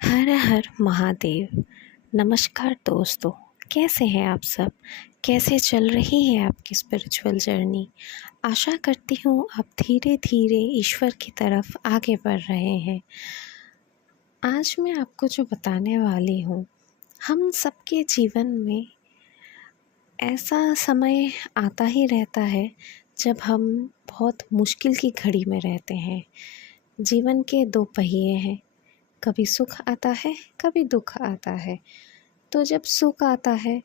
हर हर महादेव। नमस्कार दोस्तों, कैसे हैं आप सब? कैसे चल रही है आपकी स्पिरिचुअल जर्नी? आशा करती हूँ आप धीरे धीरे ईश्वर की तरफ आगे बढ़ रहे हैं। आज मैं आपको जो बताने वाली हूँ, हम सबके जीवन में ऐसा समय आता ही रहता है जब हम बहुत मुश्किल की घड़ी में रहते हैं। जीवन के दो पहिए हैं, कभी सुख आता है, कभी दुख आता है। तो जब सुख आता है,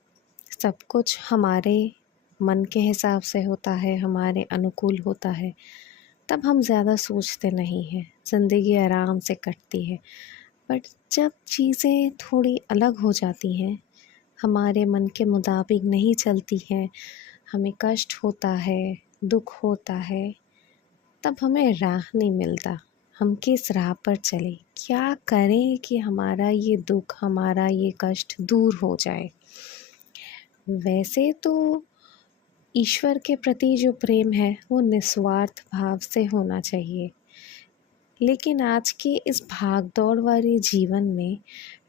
सब कुछ हमारे मन के हिसाब से होता है, हमारे अनुकूल होता है, तब हम ज़्यादा सोचते नहीं हैं, ज़िंदगी आराम से कटती है। बट जब चीज़ें थोड़ी अलग हो जाती हैं, हमारे मन के मुताबिक नहीं चलती हैं, हमें कष्ट होता है, दुख होता है, तब हमें राह नहीं मिलता। हम किस राह पर चलें, क्या करें कि हमारा ये दुख, हमारा ये कष्ट दूर हो जाए। वैसे तो ईश्वर के प्रति जो प्रेम है वो निस्वार्थ भाव से होना चाहिए, लेकिन आज के इस भाग दौड़ वाले जीवन में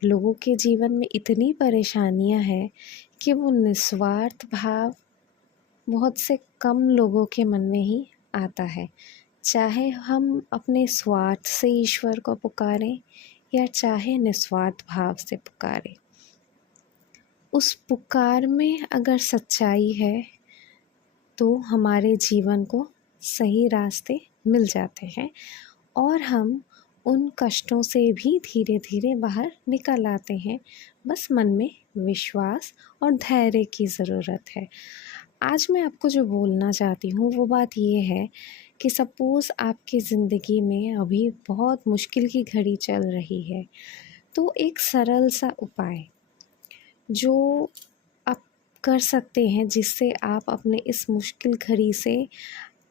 लोगों के जीवन में इतनी परेशानियां हैं कि वो निस्वार्थ भाव बहुत से कम लोगों के मन में ही आता है। चाहे हम अपने स्वार्थ से ईश्वर को पुकारें या चाहे निस्वार्थ भाव से पुकारें, उस पुकार में अगर सच्चाई है तो हमारे जीवन को सही रास्ते मिल जाते हैं और हम उन कष्टों से भी धीरे धीरे बाहर निकल आते हैं। बस मन में विश्वास और धैर्य की ज़रूरत है। आज मैं आपको जो बोलना चाहती हूँ वो बात ये है कि सपोज़ आपकी ज़िंदगी में अभी बहुत मुश्किल की घड़ी चल रही है, तो एक सरल सा उपाय जो आप कर सकते हैं, जिससे आप अपने इस मुश्किल घड़ी से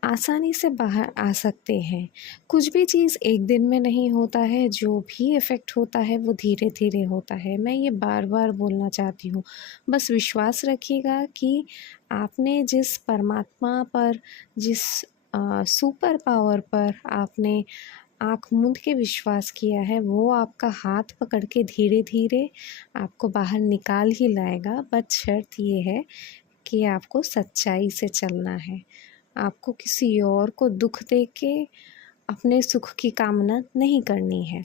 आसानी से बाहर आ सकते हैं। कुछ भी चीज़ एक दिन में नहीं होता है, जो भी इफ़ेक्ट होता है वो धीरे धीरे होता है। मैं ये बार बार बोलना चाहती हूँ। बस विश्वास रखिएगा कि आपने जिस परमात्मा पर, जिस सुपर पावर पर आपने आँख मूंद के विश्वास किया है, वो आपका हाथ पकड़ के धीरे धीरे आपको बाहर निकाल ही लाएगा। बट शर्त ये है कि आपको सच्चाई से चलना है। आपको किसी और को दुख दे के अपने सुख की कामना नहीं करनी है।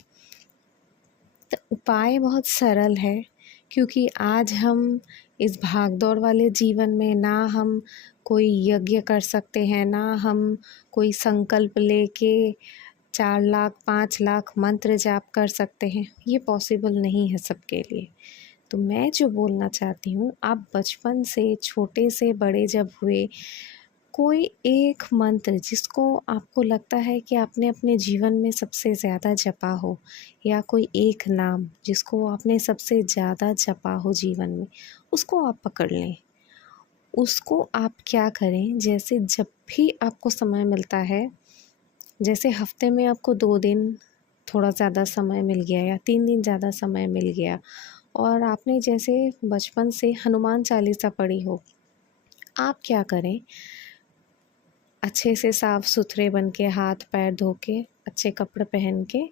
तो उपाय बहुत सरल है, क्योंकि आज हम इस भाग दौड़ वाले जीवन में ना हम कोई यज्ञ कर सकते हैं, ना हम कोई संकल्प लेके 4 लाख 5 लाख मंत्र जाप कर सकते हैं। ये पॉसिबल नहीं है सबके लिए। तो मैं जो बोलना चाहती हूँ, आप बचपन से, छोटे से बड़े जब हुए, कोई एक मंत्र जिसको आपको लगता है कि आपने अपने जीवन में सबसे ज़्यादा जपा हो, या कोई एक नाम जिसको आपने सबसे ज़्यादा जपा हो जीवन में, उसको आप पकड़ लें। उसको आप क्या करें, जैसे जब भी आपको समय मिलता है, जैसे हफ्ते में आपको 2 दिन थोड़ा ज़्यादा समय मिल गया या 3 दिन ज़्यादा समय मिल गया, और आपने जैसे बचपन से हनुमान चालीसा पढ़ी हो, आप क्या करें, अच्छे से साफ़ सुथरे बन के, हाथ पैर धो के, अच्छे कपड़े पहन के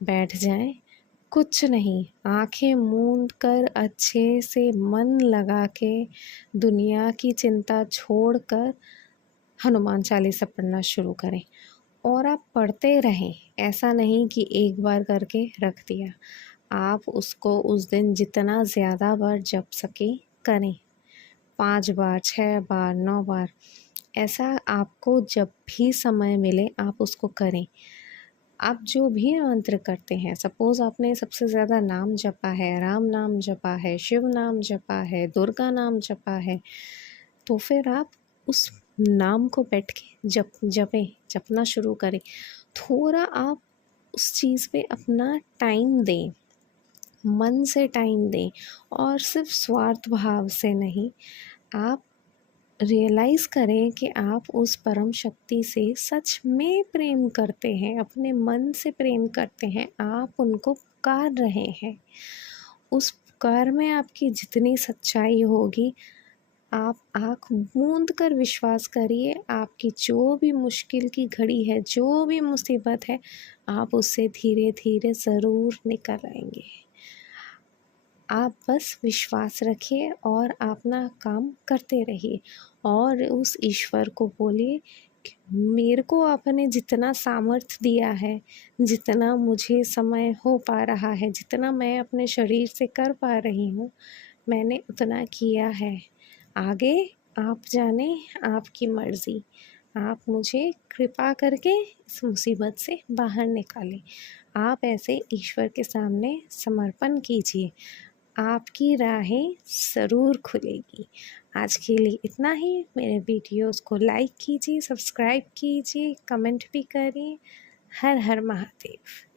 बैठ जाएं। कुछ नहीं, आंखें मूंद कर अच्छे से मन लगा के, दुनिया की चिंता छोड़कर हनुमान चालीसा पढ़ना शुरू करें। और आप पढ़ते रहें, ऐसा नहीं कि एक बार करके रख दिया। आप उसको उस दिन जितना ज़्यादा बार जप सकें करें, 5 बार, 6 बार, 9 बार, ऐसा आपको जब भी समय मिले आप उसको करें। आप जो भी मंत्र करते हैं, सपोज़ आपने सबसे ज़्यादा नाम जपा है, राम नाम जपा है, शिव नाम जपा है, दुर्गा नाम जपा है, तो फिर आप उस नाम को बैठ के जपना शुरू करें। थोड़ा आप उस चीज़ पे अपना टाइम दें, मन से टाइम दें, और सिर्फ स्वार्थ भाव से नहीं। आप रियलाइज़ करें कि आप उस परम शक्ति से सच में प्रेम करते हैं, अपने मन से प्रेम करते हैं, आप उनको पुकार रहे हैं। उस पुकार में आपकी जितनी सच्चाई होगी, आप आँख मूंद कर विश्वास करिए, आपकी जो भी मुश्किल की घड़ी है, जो भी मुसीबत है, आप उससे धीरे-धीरे ज़रूर निकल आएँगे। आप बस विश्वास रखिए और अपना काम करते रहिए और उस ईश्वर को बोलिए कि मेरे को आपने जितना सामर्थ्य दिया है, जितना मुझे समय हो पा रहा है, जितना मैं अपने शरीर से कर पा रही हूँ, मैंने उतना किया है। आगे आप जाने, आपकी मर्ज़ी। आप मुझे कृपा करके इस मुसीबत से बाहर निकालें। आप ऐसे ईश्वर के सामने समर्पण कीजिए। आपकी राहें ज़रूर खुलेगी। आज के लिए इतना ही। मेरे वीडियोज़ को लाइक कीजिए, सब्सक्राइब कीजिए, कमेंट भी करिए। हर हर महादेव।